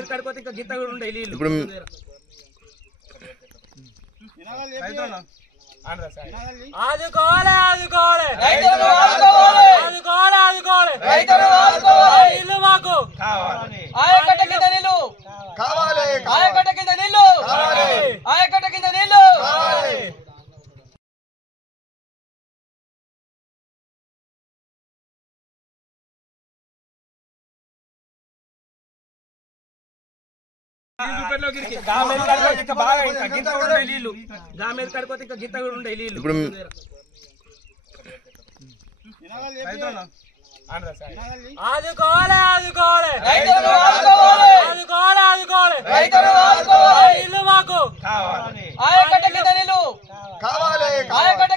మీద కడిపోతే ఇంకా గింత కూడా ఉండే నీళ్ళు ఇప్పుడు ఆదుకోవాలి ఆదుకోవాలి ఆదుకోవాలి ఆదుకోవాలి ఇల్లు మాకు ఆయకట్ట కింద నీళ్ళు కావాలి ఆయకట్ట కింద నీళ్ళు ఆయకట్ట కింద నీళ్ళు నీళ్ళు గా మీద కడిపోతే ఇంకా గింత కూడా ఉండే నీళ్ళు ఇప్పుడు ఆదుకోవాలి ఆదుకోవాలి ఆదుకోవాలి ఆదుకోవాలి ఇల్లు మాకు ఆయకట్ట కింద నీళ్ళు కావాలి ఆయకట్ట